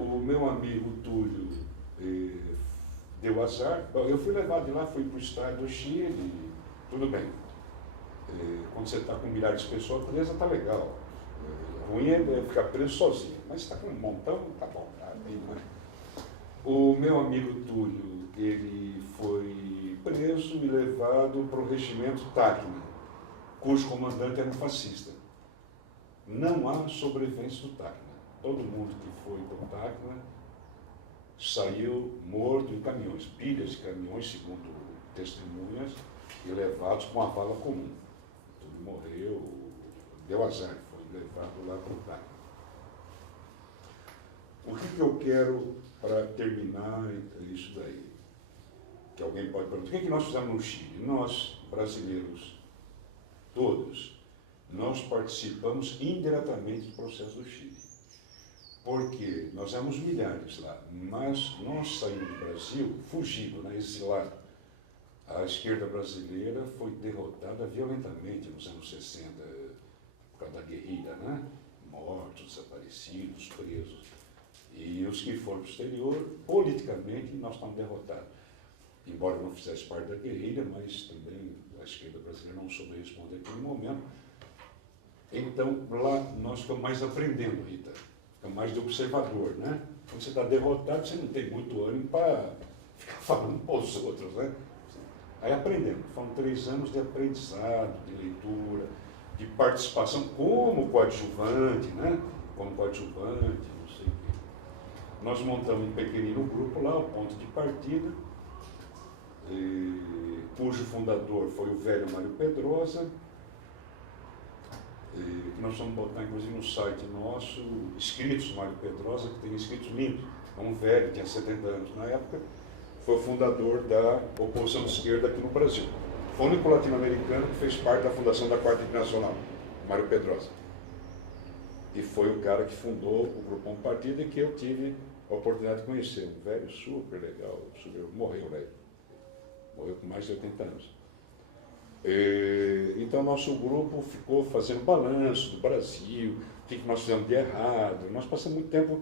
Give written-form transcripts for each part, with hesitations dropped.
O meu amigo Túlio deu azar. Bom, eu fui levado de lá, fui para o estado do Chile, tudo bem. Quando você está com milhares de pessoas presas, está legal. Ruim é ficar preso sozinho, mas está com um montão, tá bom. Tá bem, né? O meu amigo Túlio, ele foi preso e levado para o regimento Tacna, cujo comandante era um fascista. Não há sobrevivência do Tacna. Todo mundo que foi para o Tacna saiu morto em caminhões, pilhas de caminhões, segundo testemunhas, e levados com a vala comum. Tudo morreu, deu azar, foi levado lá para o Tacna. O que eu quero para terminar isso daí? Que alguém pode perguntar, o que nós fizemos no Chile? Nós, brasileiros, todos, nós participamos indiretamente do processo do Chile. Porque nós éramos milhares lá, mas nós saímos do Brasil, fugindo, né, exilado. A esquerda brasileira foi derrotada violentamente nos anos 60, por causa da guerrilha, né? Mortos, desaparecidos, presos. E os que foram para o exterior, politicamente, nós estamos derrotados. Embora não fizesse parte da guerrilha, mas também a esquerda brasileira não soube responder naquele momento. Então, lá nós ficamos mais aprendendo, Rita. Ficamos mais de observador, né? Quando você está derrotado, você não tem muito ânimo para ficar falando para os outros, né? Aí aprendemos. Foram 3 anos de aprendizado, de leitura, de participação como coadjuvante, né? Como coadjuvante, não sei o quê. Nós montamos um pequenino grupo lá, o ponto de partida, cujo fundador foi o velho Mário Pedrosa, que nós vamos botar, inclusive, no site nosso, escritos do Mário Pedrosa, que tem escritos lindos. É um velho, tinha 70 anos na época, foi o fundador da oposição de esquerda aqui no Brasil. Foi o único latino-americano que fez parte da fundação da Quarta Internacional, Mário Pedrosa. E foi o cara que fundou o Grupão Partida e que eu tive a oportunidade de conhecer. Um velho super legal, morreu, né? Morreu com mais de 80 anos. Então, nosso grupo ficou fazendo balanço do Brasil, o que nós fizemos de errado. Nós passamos muito tempo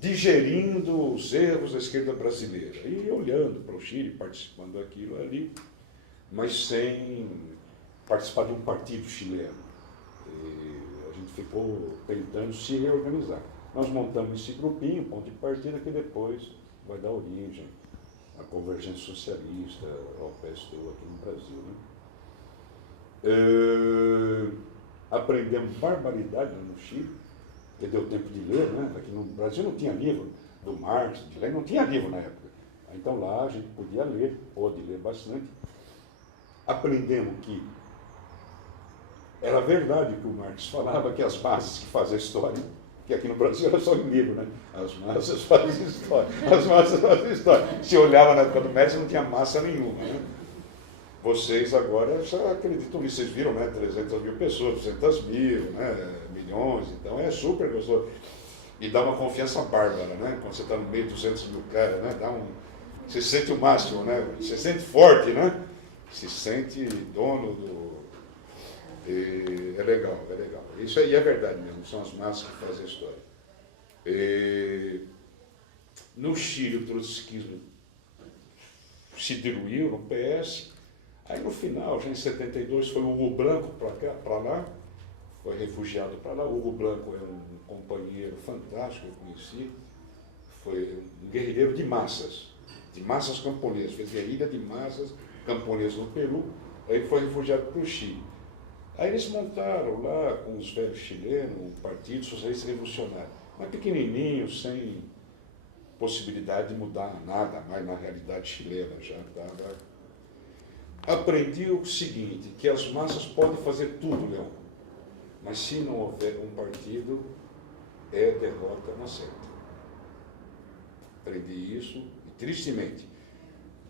digerindo os erros da esquerda brasileira e olhando para o Chile, participando daquilo ali, mas sem participar de um partido chileno. A gente ficou tentando se reorganizar. Nós montamos esse grupinho, ponto de partida, que depois vai dar origem à Convergência Socialista, ao PSTU aqui no Brasil, né? Aprendemos barbaridade no Chile, que deu tempo de ler, né? Aqui no Brasil não tinha livro do Marx, de Lenin, não tinha livro na época. Então lá a gente podia ler, pôde ler bastante. Aprendemos que era verdade que o Marx falava, que as massas que fazem a história, que aqui no Brasil era só em livro, né? As massas fazem história, as massas fazem história. Se olhava na época do Médici, não tinha massa nenhuma, né? Vocês agora já acreditam nisso, vocês viram, né? 300 mil pessoas, 200 mil, né? Milhões, então é super gostoso. E dá uma confiança bárbara, né? Quando você está no meio de 200 mil caras, né? Você sente o máximo, né? Você sente forte, né? Se sente dono do... É legal, é legal. Isso aí é verdade mesmo, são as massas que fazem a história. No Chile, o trotskismo se diluiu no PS. Aí no final, já em 72, foi o Hugo Branco para lá, foi refugiado para lá. O Hugo Branco é um companheiro fantástico, eu conheci. Foi um guerrilheiro de massas camponesas. Fez guerrilha de massas camponesas no Peru. Aí foi refugiado para o Chile. Aí eles montaram lá, com os velhos chilenos, um partido socialista revolucionário. Mas pequenininho, sem possibilidade de mudar nada mais na realidade chilena. Já estava... Aprendi o seguinte, que as massas podem fazer tudo, Leão. Mas se não houver um partido, é derrota na certa. Aprendi isso, e tristemente.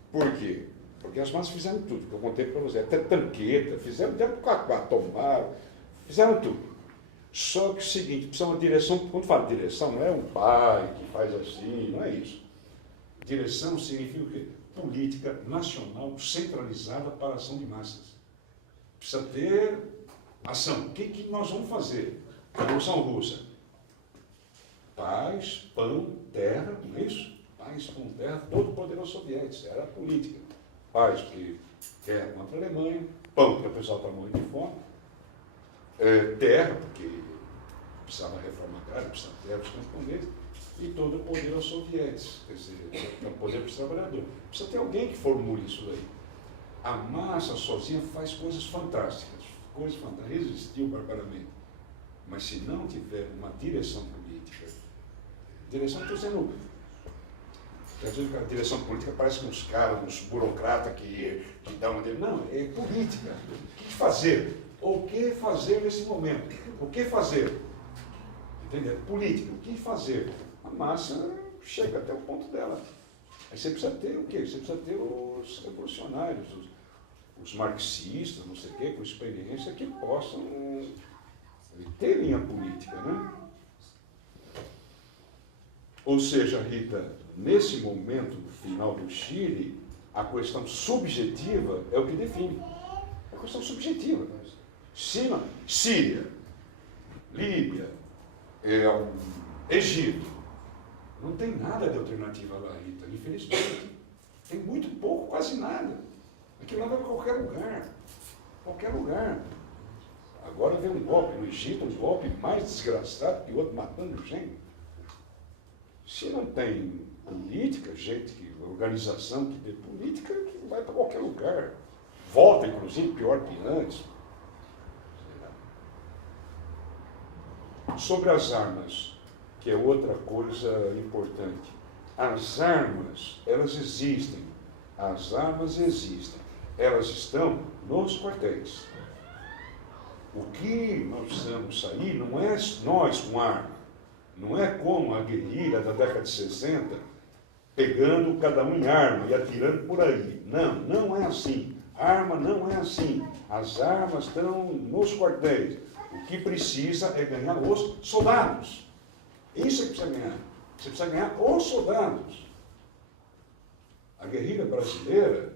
Por quê? Porque as massas fizeram tudo, que eu contei para você, até tanqueta, fizeram até tomaram, fizeram tudo. Só que o seguinte, precisa uma direção, quando fala direção, não é um pai que faz assim, não é isso. Direção significa o quê? Política nacional centralizada para a ação de massas. Precisa ter ação. O que nós vamos fazer? A Revolução Russa. Paz, paz, pão, terra, não é isso? Paz, pão, terra, todo o poder aos soviéticos, era a política. Paz, porque guerra contra a Alemanha, pão, porque o pessoal está morrendo de fome, terra, porque precisava reforma agrária, precisava de terra para os camponeses, e todo o poder aos soviéticos, quer dizer, o poder para os trabalhadores. Precisa ter alguém que formule isso aí. A massa sozinha faz coisas fantásticas, resistiu barbaramente. Mas se não tiver uma direção política, direção, estou dizendo, às vezes a direção política parece uns caras, uns burocratas que dão uma... Não, é política. O que fazer? O que fazer nesse momento? O que fazer? Entendeu? Política, o que fazer? A massa chega até o ponto dela. Aí você precisa ter o quê? Você precisa ter os revolucionários, os marxistas, não sei o quê, com experiência, que possam ter linha política, né? Ou seja, Rita, nesse momento final do Chile, a questão subjetiva é o que define. É a questão subjetiva. Síria, Líbia, Egito. Não tem nada de alternativa lá, Rita, infelizmente. Tem muito pouco, quase nada. Aquilo lá vai para qualquer lugar. Qualquer lugar. Agora vem um golpe no Egito, um golpe mais desgraçado que o outro matando gente. Se não tem política, organização que dê política, que vai para qualquer lugar. Volta, inclusive, pior que antes. Sobre as armas, que é outra coisa importante. As armas, elas existem. As armas existem. Elas estão nos quartéis. O que nós precisamos sair não é nós com arma. Não é como a guerrilha da década de 60, pegando cada um em arma e atirando por aí. Não, não é assim. Arma não é assim. As armas estão nos quartéis. O que precisa é ganhar os soldados. Isso é que precisa ganhar. Você precisa ganhar os soldados. A guerrilha brasileira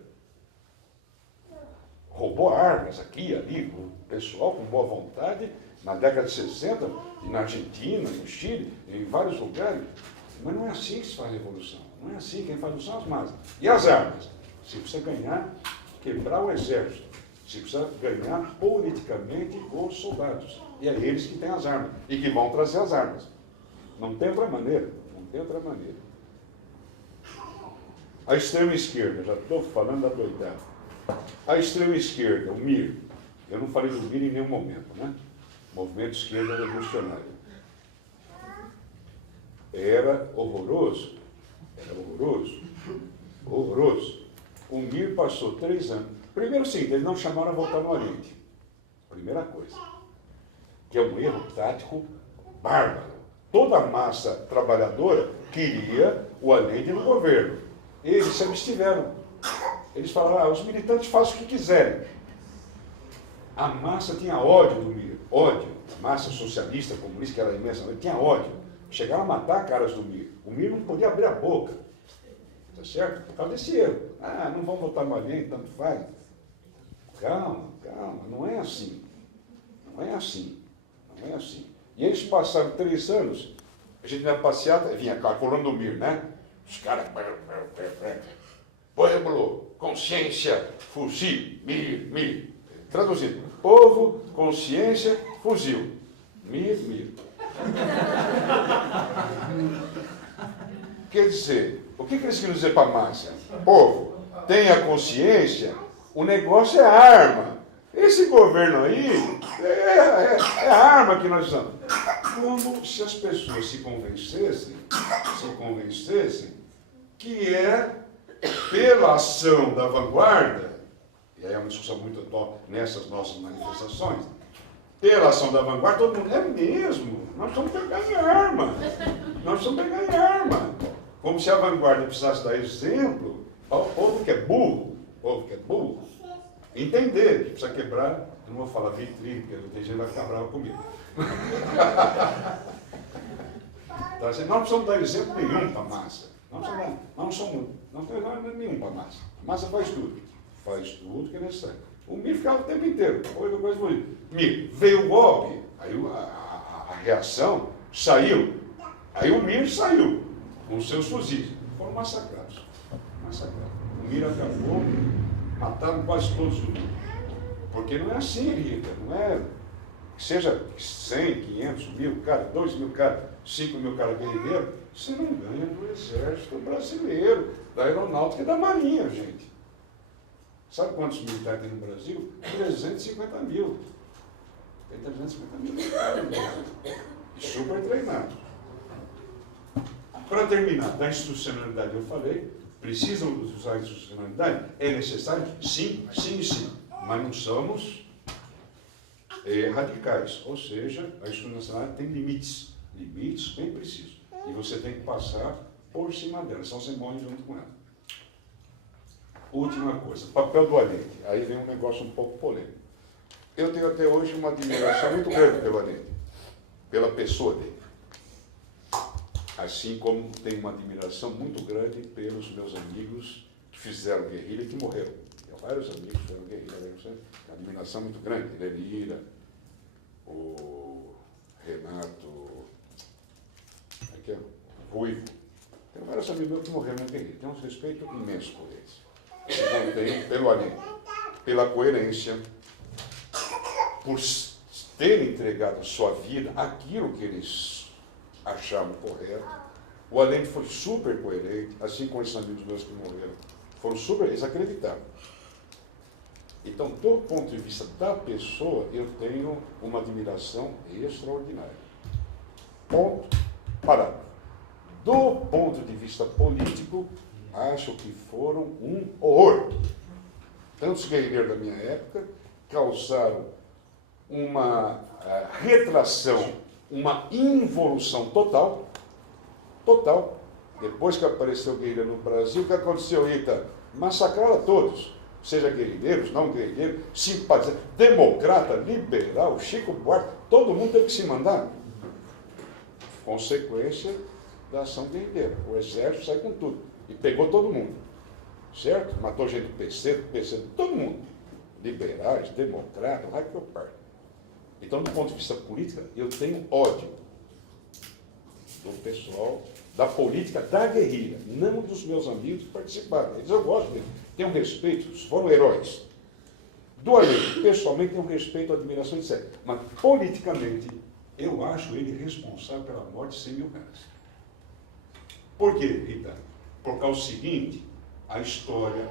roubou armas aqui e ali, o pessoal com boa vontade, na década de 60, na Argentina, no Chile, em vários lugares. Mas não é assim que se faz revolução. Não é assim. Quem faz são as massas. E as armas? Você precisa ganhar, quebrar o exército. Você precisa ganhar politicamente os soldados. E é eles que têm as armas. E que vão trazer as armas. Não tem outra maneira. Não tem outra maneira. A extrema esquerda, já estou falando da doidada. A extrema esquerda, o MIR. Eu não falei do MIR em nenhum momento, né? Movimento Esquerda Revolucionário. Era horroroso. Era horroroso. Horroroso. O MIR passou 3 anos. Primeiro, sim, eles não chamaram a votar no Allende. Primeira coisa. Que é um erro tático bárbaro. Toda a massa trabalhadora queria o Allende no governo. Eles se abstiveram. Eles falaram, os militantes fazem o que quiserem. A massa tinha ódio do MIR. Ódio. A massa socialista, comunista, que era imensa, tinha ódio. Chegaram a matar caras do MIR. O MIR não podia abrir a boca. Tá certo? Por causa desse erro. Não vão votar no Allende, tanto faz. Calma, calma. Não é assim. Não é assim. Não é assim. E eles passaram 3 anos, a gente ia passear, vinha a coluna do MIR, né? Os caras... Pueblo, consciência, fuzil, MIR. Traduzido. Povo, consciência, fuzil. MIR. Quer dizer, o que eles queriam dizer para a massa? Povo, tenha consciência, o negócio é arma. Esse governo aí é a arma que nós usamos. Como se as pessoas se convencessem que é pela ação da vanguarda, e aí é uma discussão muito atual nessas nossas manifestações, pela ação da vanguarda, todo mundo, é mesmo, nós estamos pegando em arma. Nós estamos pegando em arma. Como se a vanguarda precisasse dar exemplo ao povo que é burro, entender que precisa quebrar, eu não vou falar vitrine, porque tem gente que vai ficar brava comigo. Tá, nós não precisamos dar exemplo nenhum para a massa. Não tem nada nenhum para a massa. A massa faz tudo. Faz tudo que é necessário. O MIR ficava o tempo inteiro. MIR, veio o golpe, aí a reação saiu. Aí o Mir saiu com os seus fuzis. Foram massacrados. O Mir acabou, mataram quase todos os Mir. Porque não é assim, Rita, não é que seja 100, 500 mil caras, 2 mil caras, 5 mil caras guerreiros, você não ganha do exército brasileiro, da aeronáutica e da marinha, gente. Sabe quantos militares tem no Brasil? 350 mil. Tem 350 mil militares no Brasil. E super treinados. Para terminar, da institucionalidade eu falei, precisam usar a institucionalidade? É necessário? Sim, sim e sim. Mas não somos radicais. Ou seja, a institucionalidade tem limites. Limites bem precisos. E você tem que passar por cima dela. São você morre junto com ela. Última coisa, papel do Allende. Aí vem um negócio um pouco polêmico. Eu tenho até hoje uma admiração muito grande pelo Allende, pela pessoa dele. Assim como tenho uma admiração muito grande pelos meus amigos que fizeram guerrilha e que morreram. Tenho vários amigos que fizeram guerrilha, uma admiração muito grande. Lenira, o Renato, aqui é Ruivo. Tenho vários amigos meus que morreram na guerrilha. Tenho um respeito imenso por eles. Eu tenho pelo Allende, pela coerência, por ter entregado sua vida aquilo que eles achavam correto. O Allende foi super coerente, assim como esses amigos meus que morreram. Foram super, eles acreditaram. Então, do ponto de vista da pessoa, eu tenho uma admiração extraordinária. Ponto, parado. Do ponto de vista político, acho que foram um horror. Tantos guerrilheiros da minha época causaram uma retração, uma involução total. Depois que apareceu o guerrilha no Brasil, o que aconteceu, Rita? Massacraram a todos. Seja guerrilheiros, não guerrilheiros, simpatizantes, democrata, liberal, Chico Buarque, todo mundo teve que se mandar. Consequência da ação guerrilheira. O exército sai com tudo. E pegou todo mundo. Certo? Matou gente do PC, todo mundo. Liberais, democratas, vai que eu parto. Então, do ponto de vista político, eu tenho ódio do pessoal, da política da guerrilha, não dos meus amigos que participaram. Eles eu gosto deles. Tenho respeito, foram heróis. Do Allende, pessoalmente, tenho respeito, admiração, etc. Mas, politicamente, eu acho ele responsável pela morte de 100 mil caras. Por quê, Rita? Por causa do seguinte, a história,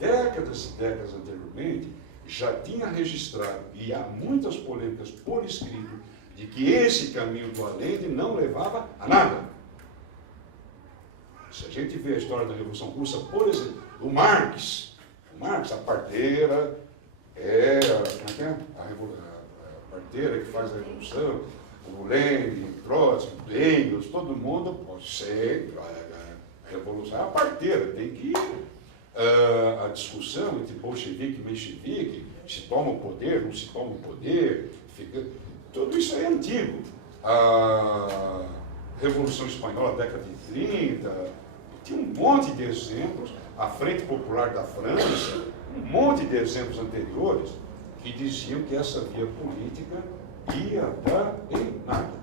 décadas e décadas anteriormente, já tinha registrado, e há muitas polêmicas por escrito, de que esse caminho do Allende não levava a nada. Se a gente vê a história da Revolução Russa, por exemplo, o Marx, a parteira, a parteira que faz a Revolução, o Lenin, Trotsky, Engels, todo mundo pode ser, a Revolução é a parteira, tem que a discussão entre bolchevique e menchevique, se toma o poder, não se toma o poder, tudo isso é antigo. A Revolução Espanhola, década de 30, tinha um monte de exemplos, a Frente Popular da França, um monte de exemplos anteriores que diziam que essa via política ia dar em nada.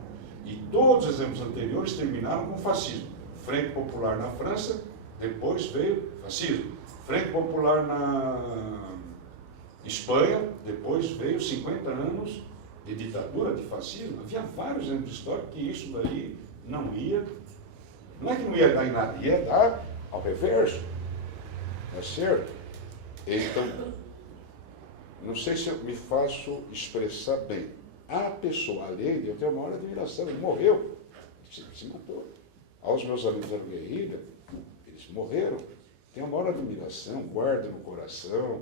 E todos os exemplos anteriores terminaram com fascismo. Frente Popular na França, depois veio fascismo. Frente Popular na Espanha, depois veio 50 anos de ditadura, de fascismo. Havia vários exemplos históricos que isso daí não ia, não é que não ia dar em nada, ia dar ao reverso. Não é certo? Então, não sei se eu me faço expressar bem. A pessoa, Allende, eu tenho a maior admiração, ele morreu, se matou. Aos meus amigos da guerrilha, eles morreram. Tenho a maior admiração, guardo no coração,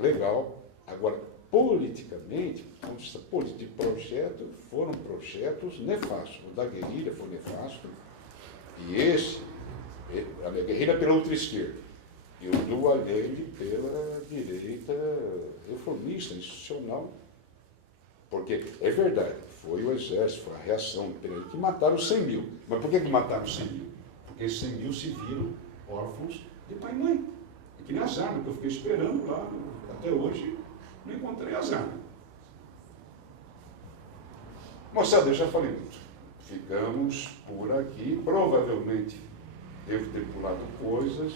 legal. Agora, politicamente, do ponto de vista político de projeto, foram projetos nefastos. O da guerrilha foi nefasto, e a guerrilha pela outra esquerda, e o do Allende pela direita reformista, institucional. Porque, é verdade, foi o exército, foi a reação imperial que mataram 100 mil. Mas por que mataram 100 mil? Porque 100 mil se viram órfãos de pai e mãe. E que nem as armas, que eu fiquei esperando lá, até hoje, não encontrei as armas. Moçada, eu já falei muito. ficamos por aqui. Provavelmente devo ter pulado coisas,